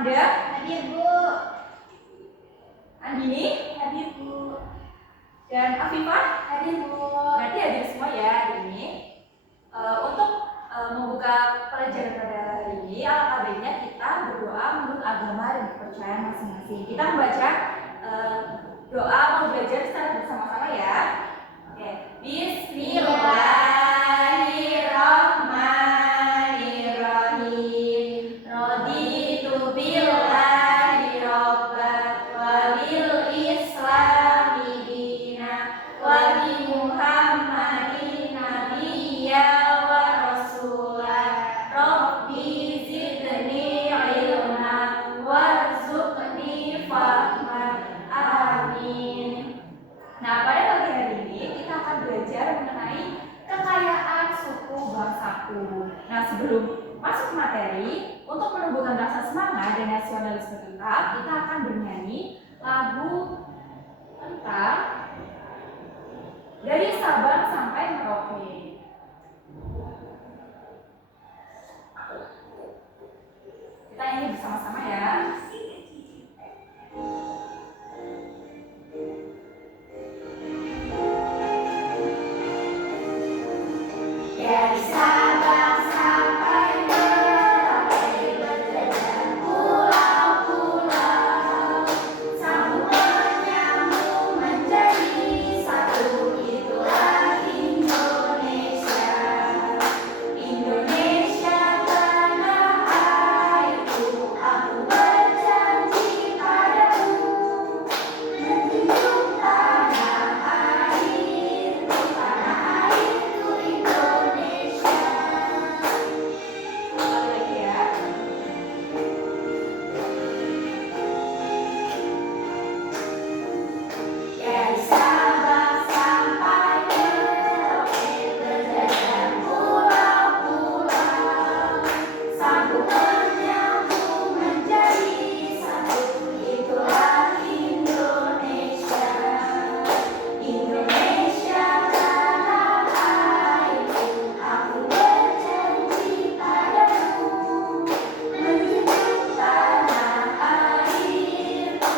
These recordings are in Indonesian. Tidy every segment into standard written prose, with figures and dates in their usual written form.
Amanda? Hadir, Bu. Andini? Hadir, Bu. Dan Afifah? Hadir, Bu. Berarti hadir semua ya hari ini. Untuk membuka pelajaran pada hari ini, alangkah baiknya kita berdoa menurut agama dan kepercayaan masing-masing. Kita membaca doa mau belajar secara bersama-sama ya. Oke, Bismillahirrahmanirrahim. Raditu billahi robban wa bil islami dina wa bi Muhammadin nabiyya wa rasulah. Rabbi zidni ilman warzuqni fahman. Amin. Nah, pada pagi hari ini kita akan belajar mengenai kekayaan suku bangsaku. Nah, sebelum masuk materi, untuk menumbuhkan rasa semangat dan nasionalisme kita akan bernyanyi lagu tentang dari Sabang sampai Merauke. Kita nyanyi bersama-sama ya. Dari Sabang sampai Merauke berjalan pulau-pulau, sambung menyambung menjadi satu, itulah Indonesia. Indonesia tanah airku, aku berjanji padamu, menjunjung tanah airku Indonesia. Lagi ya. Dari Sabang sampai Merauke berjalan pulau-pulau, sambung menyambung menjadi satu, itulah Indonesia. Indonesia tanah airku, aku berjanji padamu, menjunjung tanah airku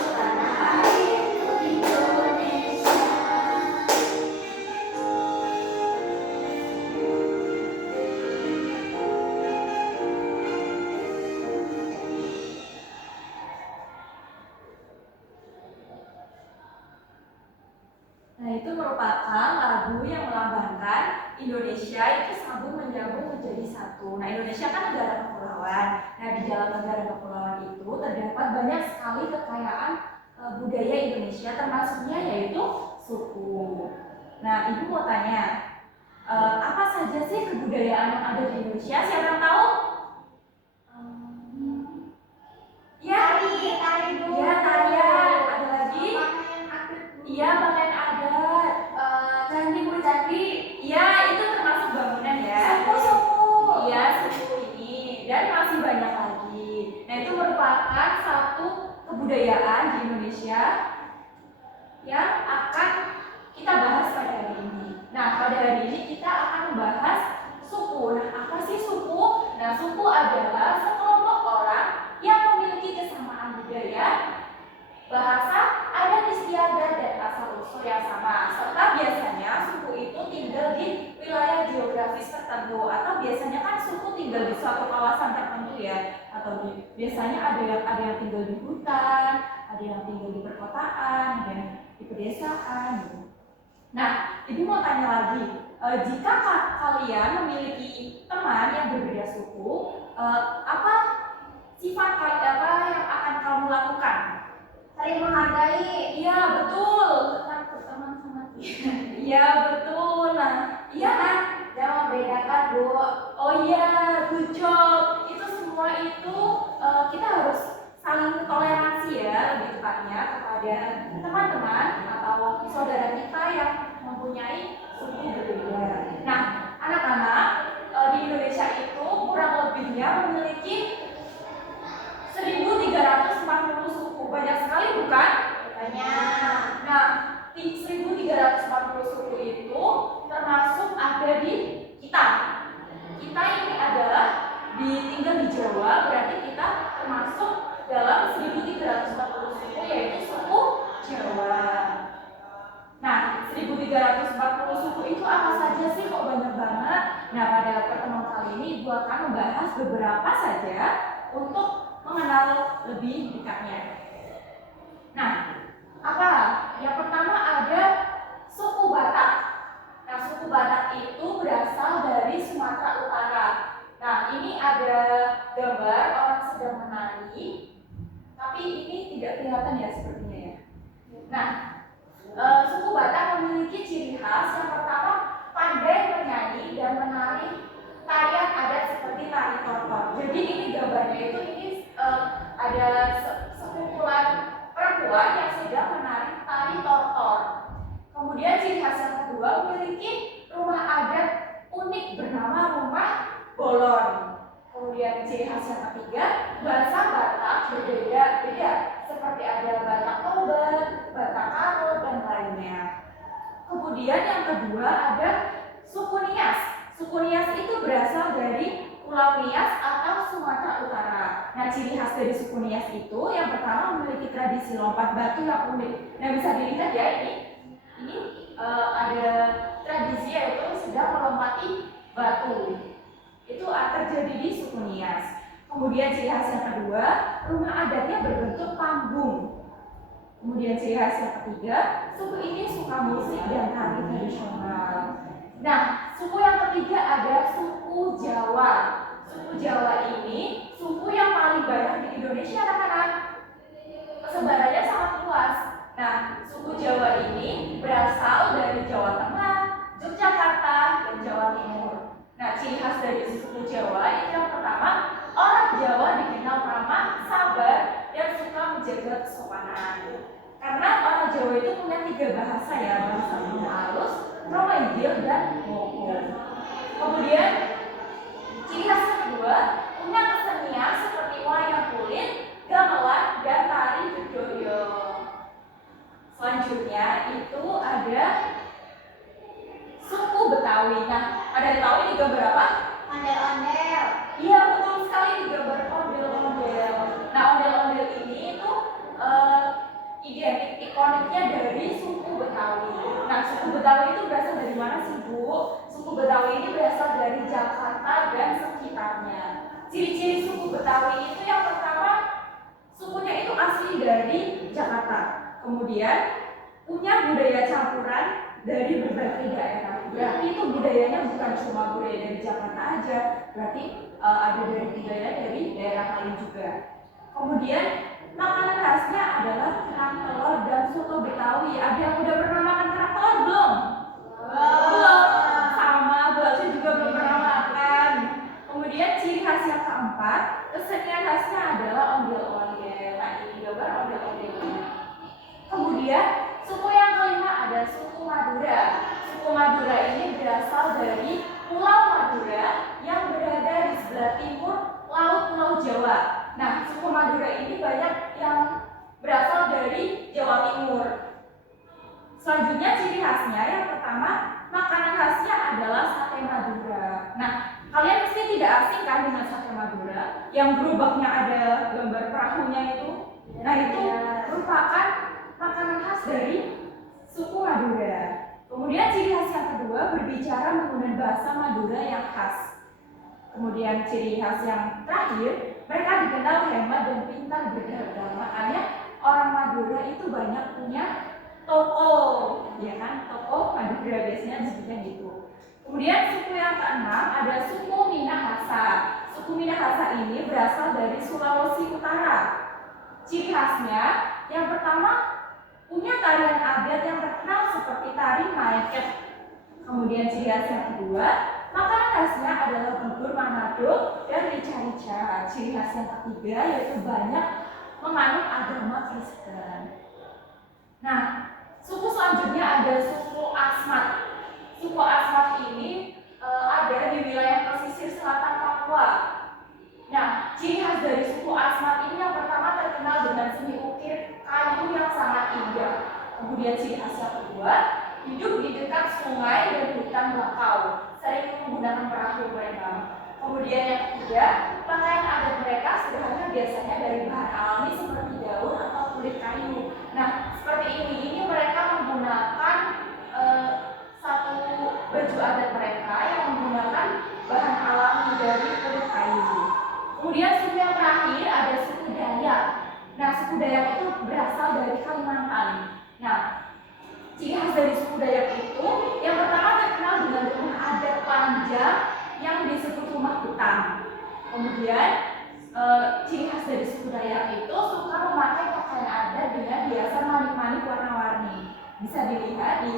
Indonesia. Nah, itu merupakan lagu yang melambangkan Indonesia itu sambung menyambung menjadi satu. Nah, Indonesia kan negara kepulauan. Nah, di dalam negara kepulauan itu terdapat banyak sekali kekayaan budaya Indonesia, termasuknya yaitu suku. Nah, Ibu mau tanya, apa saja sih kebudayaan yang ada di Indonesia? Siapa yang tahu? Ya, Tari, Bu. ya, tarian. Ada lagi? Pakaian adat, Bu. Iya, pakaian adat. Candi, Bu, candi. Iya, itu termasuk bangunan ya. Suku-suku. Iya, suku ini. Dan masih banyak lagi. Nah, itu merupakan satu kebudayaan di Indonesia yang akan kita bahas pada hari ini. Nah, pada hari ini kita akan membahas suku. Nah, apa sih suku? Nah, suku adalah sekelompok orang yang memiliki kesamaan budaya, bahasa, adat istiadat, dan asal-usul yang sama. Serta biasanya suku itu tinggal di wilayah geografis tertentu, atau biasanya kan suku tinggal di suatu kawasan tertentu ya, atau biasanya ada yang tinggal di hutan, ada yang tinggal di perkotaan, dan di pedesaan gitu. Nah, Ibu mau tanya lagi, jika kalian memiliki teman yang berbeda suku, apa sifat apa yang akan kamu lakukan? Saling menghargai. Iya, betul. Tetap berteman sama dia. Iya, betul. Nah, iya kan? Jangan membedakan, Bu. Oh iya, good job. Itu semua itu kita harus saling toleransi ya, lebih tepatnya kepada teman-teman atau saudara kita yang mempunyai suku berbeda. Nah, anak-anak di Indonesia itu kurang lebihnya memiliki 1.340 suku. Banyak sekali bukan? Banyak. Nah, 1.340 suku itu termasuk ada di kita. Kita ini adalah tinggal di Jawa, berarti kita termasuk dalam Ibu akan membahas beberapa saja untuk mengenal lebih dekatnya. Nah, apa? Yang pertama ada suku Batak. Nah, suku Batak itu berasal dari Sumatera Utara. Nah, ini ada gambar orang sedang menari, tapi ini tidak kelihatan ya sepertinya ya. Nah, suku Batak memiliki ciri khas. Yang pertama, pandai menyanyi dan menari tarian adat seperti tari tortor. Jadi ini gambarnya itu ada sekumpulan perempuan yang sedang menari tari tortor. Kemudian ciri khas yang kedua, memiliki rumah adat unik bernama rumah bolon. Kemudian ciri khas yang ketiga, bahasa Batak berbeda-beda seperti ada Batak Toba, Batak Karo, dan lainnya. Kemudian yang kedua ada suku Nias. Suku Nias itu berasal dari Pulau Nias atau Sumatera Utara. Nah, ciri khas dari suku Nias itu yang pertama memiliki tradisi lompat batu yang unik. Nah, bisa dilihat ya ini ada tradisi yaitu sedang melompati batu. Itu terjadi di suku Nias. Kemudian ciri khas yang kedua, rumah adatnya berbentuk panggung. Kemudian ciri khas yang ketiga, suku ini suka musik dan tari tradisional. Nah, suku yang ketiga ada suku Jawa. Suku Jawa ini suku yang paling banyak di Indonesia, anak-anak. Sebarannya sangat luas. Nah, suku Jawa ini berasal dari Jawa Tengah, Yogyakarta, dan Jawa Timur. Nah, ciri khas dari suku Jawa itu yang pertama, orang Jawa dikenal ramah, sabar, dan suka menjaga kesopanan. Karena orang Jawa itu punya 3 bahasa ya, bahasa halus, Romanggil, dan Moko. Kemudian ciri khas yang kedua, punya kesenian seperti wayang kulit, gamelan, dan tari bedoyo. Selanjutnya itu ada suku Betawi. Nah, ada yang tahu ini gambar apa? Ondel-ondel. Iya, betul sekali, di gambar ondel-ondel. Nah, ondel-ondel ini itu identik ikoniknya dari suku Betawi. Nah, suku Betawi itu berasal dari mana sih, Bu? Suku Betawi ini berasal dari Jakarta dan sekitarnya. Ciri-ciri suku Betawi itu yang pertama, sukunya itu asli dari Jakarta. Kemudian punya budaya campuran dari berbagai daerah. Berarti itu budayanya bukan cuma budaya dari Jakarta aja, berarti ada dari budaya dari daerah lain juga. Kemudian makanan khasnya adalah kerak telur dan soto Betawi. Ada yang udah pernah makan kerak telur belum? Belum. Sama, Bu Aci juga belum pernah makan. Kemudian ciri khas yang keempat, kesenian khasnya adalah ondel-ondel. Nah, ini gambar ondel-ondel. Kemudian suku yang kelima ada suku Madura. Suku Madura ini berasal dari Pulau Madura yang berada di sebelah timur laut Pulau Jawa. Nah, suku Madura ini banyak yang berasal dari Jawa Timur. Selanjutnya ciri khasnya yang pertama, makanan khasnya adalah sate Madura. Nah, kalian pasti tidak asing kan dengan sate Madura yang gerobaknya ada gambar perahunya itu. Nah, itu merupakan makanan khas dari suku Madura. Kemudian ciri khas yang kedua, berbicara menggunakan bahasa Madura yang khas. Kemudian ciri khas yang terakhir, mereka dikenal hemat dan pintar berdagang. Makanya orang Madura itu banyak punya toko, ya kan? Toko Madura biasanya disebutnya gitu. Kemudian suku yang keenam ada suku Minahasa. Suku Minahasa ini berasal dari Sulawesi Utara. Ciri khasnya yang pertama, punya tarian adat yang terkenal seperti tari Maiket. Kemudian ciri khas yang kedua, makanan khasnya adalah bubur Manado dan rica-rica. Ciri khas yang ketiga yaitu banyak menganut agama Kristen. Nah, suku selanjutnya ada suku Asmat. Suku Asmat ini ada di wilayah pesisir selatan Papua. Nah, ciri khas dari suku Asmat ini yang pertama terkenal dengan seni ukir kayu yang sangat indah. Kemudian ciri khas yang kedua, hidup di dekat sungai dan hutan bakau, sering menggunakan perahu mereka. Kemudian yang ketiga, pakaian adat mereka sederhana biasanya dari bahan alami seperti daun atau kulit kayu. Nah, seperti ini mereka menggunakan satu baju adat mereka yang menggunakan bahan alami dari Kemudian suku yang terakhir ada suku Dayak. Nah, suku Dayak itu berasal dari Kalimantan. Nah, ciri khas dari suku Dayak itu yang pertama terkenal dengan rumah adat panjang yang disebut rumah hutan. Kemudian ciri khas dari suku Dayak itu suka memakai pakaian adat dengan hiasan manik-manik warna-warni. Bisa dilihat di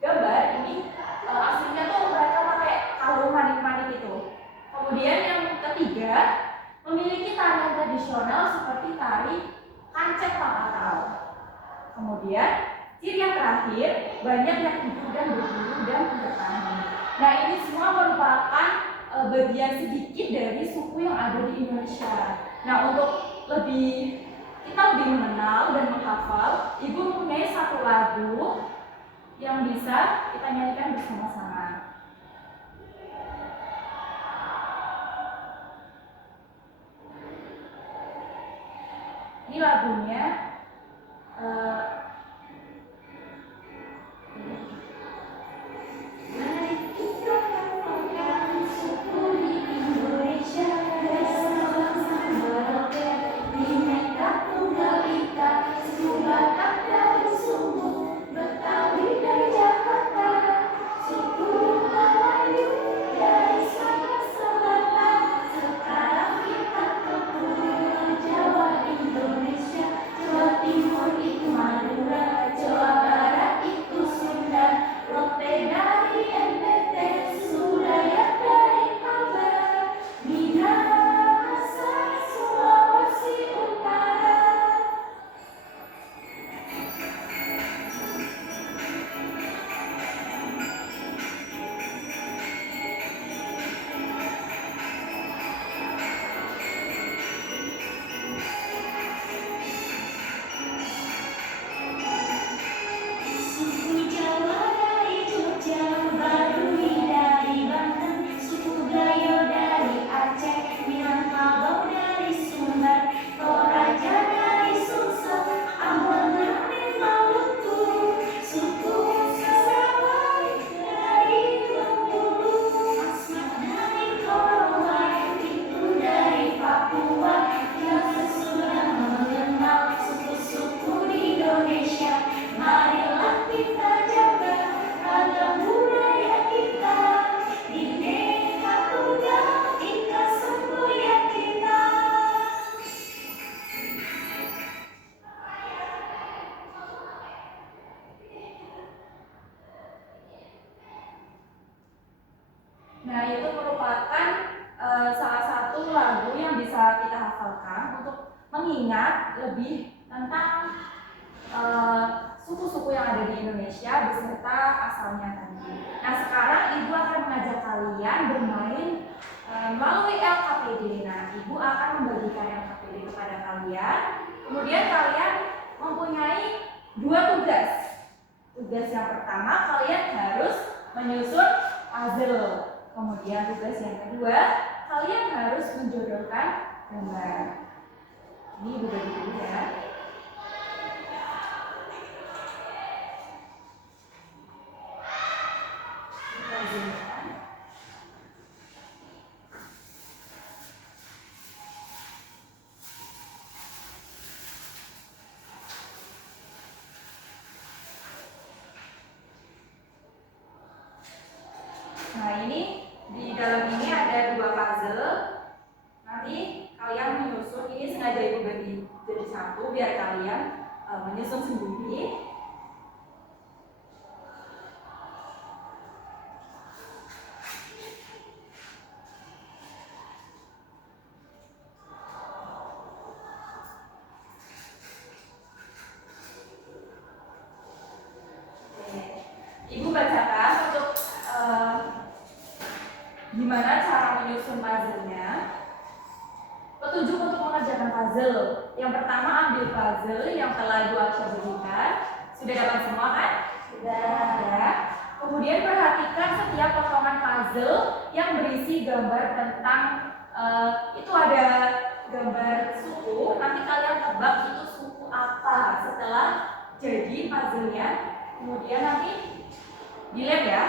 gambar ini, aslinya tuh mereka pakai kalung manik-manik itu. Kemudian yang ketiga, memiliki tarian tradisional seperti tari kancet Pakatau. Kemudian ciri yang terakhir, banyak yang hidup dan berburu dan bertani. Nah, ini semua merupakan bagian sedikit dari suku yang ada di Indonesia. Nah, untuk kita lebih mengenal dan menghafal, Ibu mempunyai satu lagu yang bisa kita nyanyikan bersama-sama. Ini lagunya itu merupakan salah satu lagu yang bisa kita hafalkan untuk mengingat lebih tentang suku-suku yang ada di Indonesia beserta asalnya tadi. Nah, sekarang Ibu akan mengajak kalian bermain melalui LKPD. Nah, Ibu akan membagikan LKPD kepada kalian. Kemudian kalian mempunyai dua tugas. Tugas yang pertama, kalian harus menyusun puzzle. Kemudian tugas yang kedua, kalian harus menjodohkan gambar. Ini Ibu bagi dulu ya. Nah, ini di dalam ini ada dua puzzle. Nanti kalian menyusun, ini sengaja Ibu bagi jadi satu biar kalian menyusun sendiri. Ibu bacakan untuk gimana cara menyusun puzzle-nya. Petunjuk untuk mengerjakan puzzle. Yang pertama, ambil puzzle yang telah Ibu Aksya berikan. Sudah dapat semua kan? Sudah ya. Kemudian perhatikan setiap potongan puzzle yang berisi gambar tentang itu ada gambar suku. Nanti kalian tebak itu suku apa setelah jadi puzzle-nya. Kemudian nanti dilihat ya.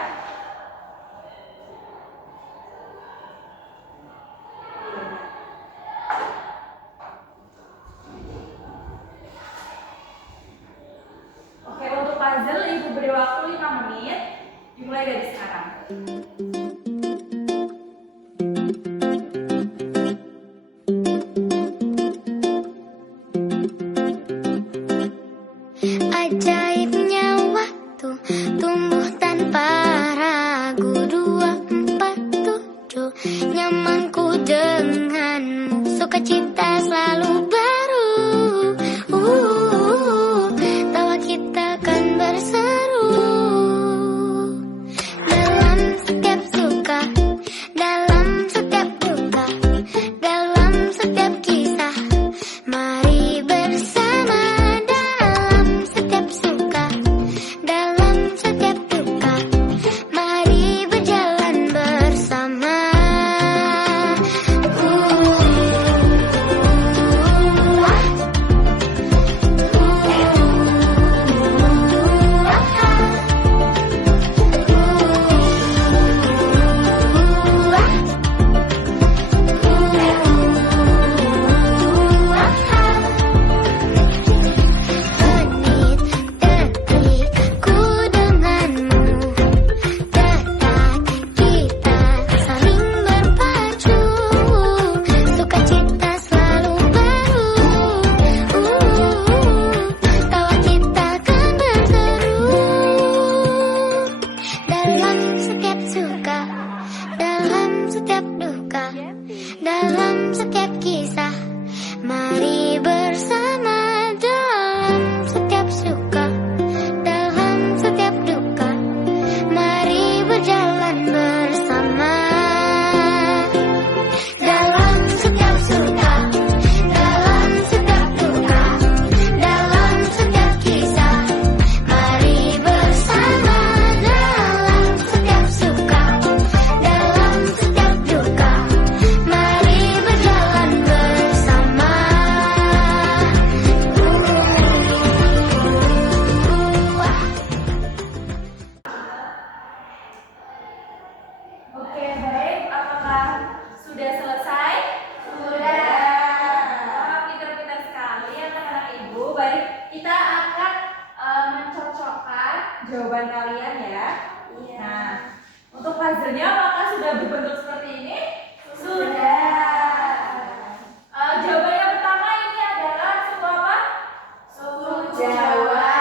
jawaban kalian ya. Iya. Nah, untuk puzzle-nya apakah sudah berbentuk seperti ini? Sudah. Jawaban yang pertama ini adalah suku apa? Suku Jawa.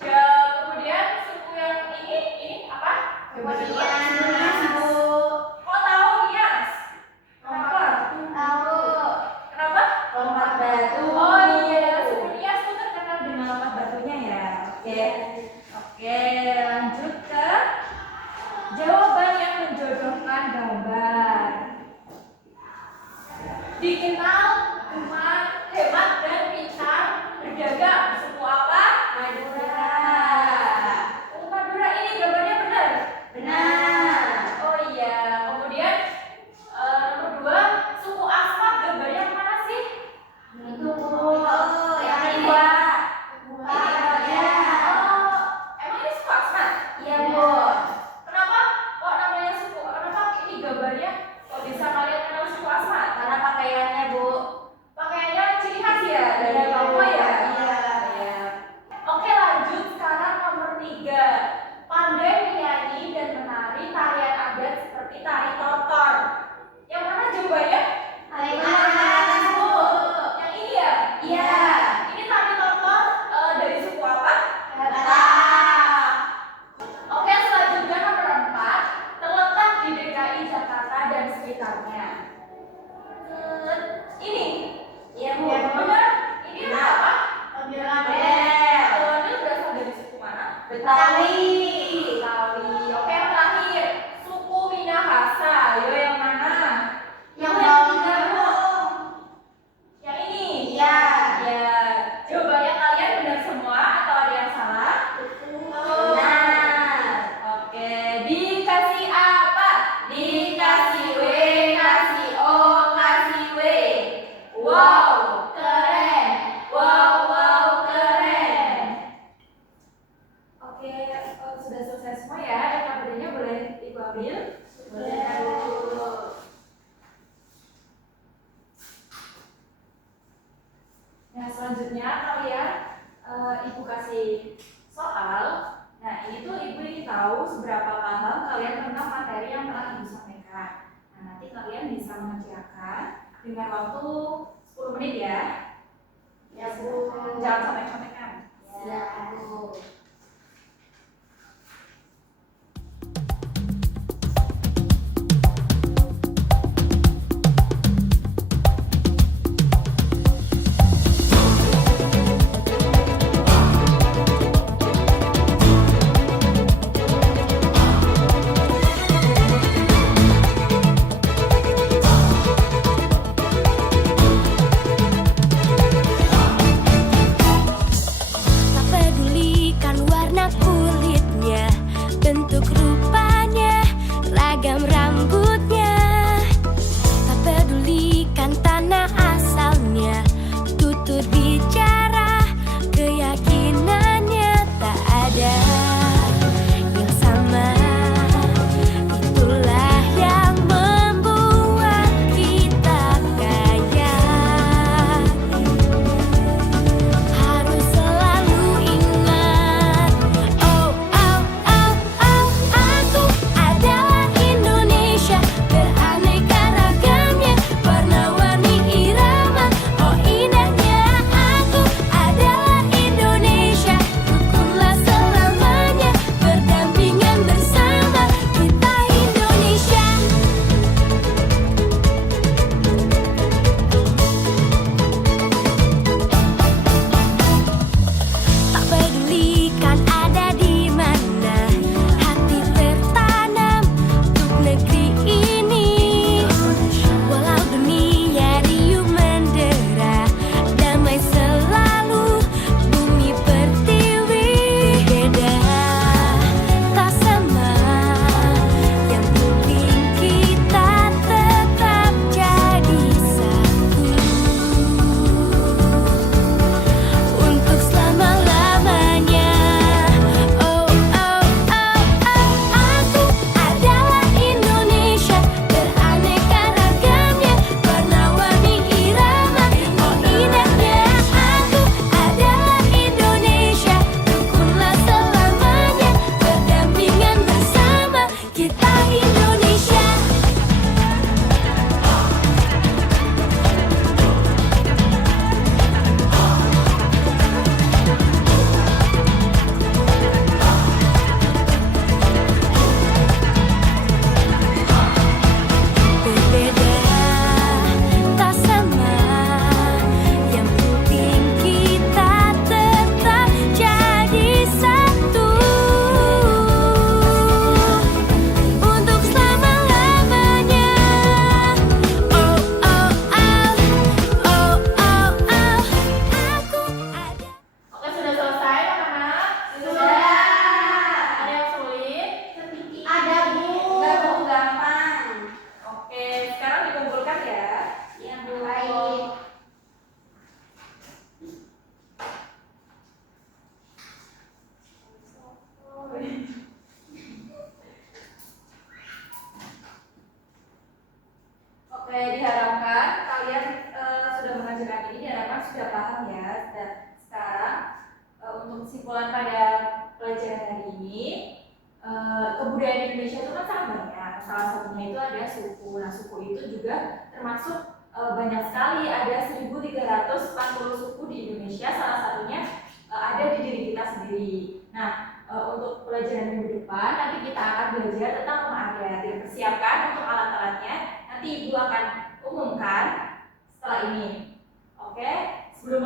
Kemudian suku yang ini apa? Kemudian Bu. Kok tahu Nias? Kenapa? Tahu. Kenapa? Lompat batu. Oh iya, suku Nias itu terkenal dengan lompat batunya ya. Oke. Oke, lanjut ke jawaban yang menjodohkan gambar. Dikenal dengan hebat dan pintar berdagang. Suku apa? Madura. Oh, Madura ini gambarnya benar. Benar. Oh iya. Kemudian nomor 2, suku Asmat gambarnya mana sih? Itu Bu. Yang kedua. Ya. Oh, emang ini suku Asmat? Iya Bu. Kenapa? Kok namanya suku? Kenapa ini gambarnya kok bisa kalian kenal suku Asmat? Karena pakaiannya Bu. Pakaiannya ciri khas ya dari Papua ya? Iya. Iya. Oke, lanjut sekarang nomor 3. Pandai menyanyi dan menari tarian adat seperti tari tortor. Yang mana jawabannya? Atas Bu. Yang ini ya? Iya. Ini tari tortor dari suku apa? Batak. Oke, selanjutnya nomor 4. Terletak di DKI Jakarta dan sekitarnya. Ini. Iya Bu. Benar? Ini apa? Ondel-ondel. Ondel berasal dari suku mana? Betawi. Betawi. Oke, yang terakhir. Suku Minahasa. Ayo yang mana? Yang ketiga Bu. Yang ini. Iya. Ya. Jawabannya kalian benar semua atau ada yang salah? Benar. Oke, dikasih apa? Dikasih W, kasih O, kasih W. Wow, Keren. Wow, keren. Oke, sudah selesai semua ya. KBD-nya boleh Ibu ambil. Boleh Bu. Nah, selanjutnya kalian Ibu kasih soal. Nah, ini tuh Ibu ingin tahu seberapa paham kalian tentang materi yang telah Ibu sampaikan. Nah, nanti kalian bisa mengerjakan dengan waktu 10 menit ya. Ya Bu. Jangan sampai contekan. Ya Bu. Tak pedulikan pelajaran ini diharapkan sudah paham ya. Dan sekarang untuk kesimpulan pada pelajaran hari ini, kebudayaan Indonesia itu kan sangat banyak. Salah satunya itu ada suku. Nah, suku itu juga termasuk banyak sekali, ada 1.340 suku di Indonesia. Salah satunya ada di diri kita sendiri. Nah, untuk pelajaran minggu depan nanti kita akan belajar tentang rumah adat. Dipersiapkan untuk alat-alatnya. Nanti Ibu akan umumkan setelah ini. Oke, sebelum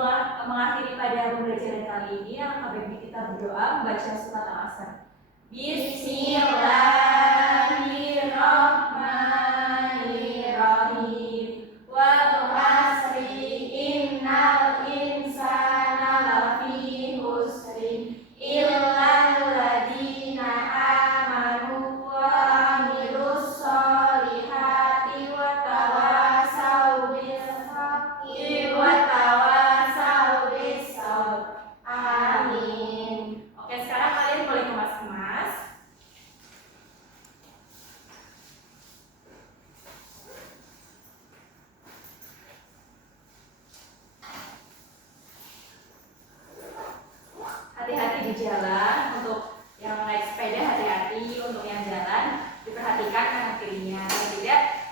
mengakhiri pada pembelajaran kali ini, alangkah baiknya kita berdoa membaca surat Al-Asr. Bismillahirrahmanirrahim. Wal asri innal insana lafi khusrin illal ladzina amanu wa amilus solihati wa tawasau bil haqqi wa tawasau bis sabr. Amin. Oke, sekarang kalian boleh kemas-kemas. Hati-hati di jalan, untuk yang naik sepeda hati-hati, untuk yang jalan diperhatikan kanan kirinya, tidak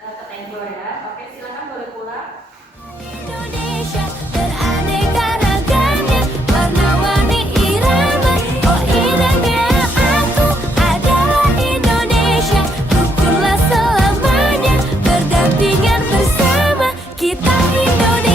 ketenggol ya. Oke, silakan boleh pulang. Indonesia beraneka ragamnya, warna-warni irama. Oh indahnya aku adalah Indonesia, rukunlah selamanya, berdampingan bersama kita Indonesia.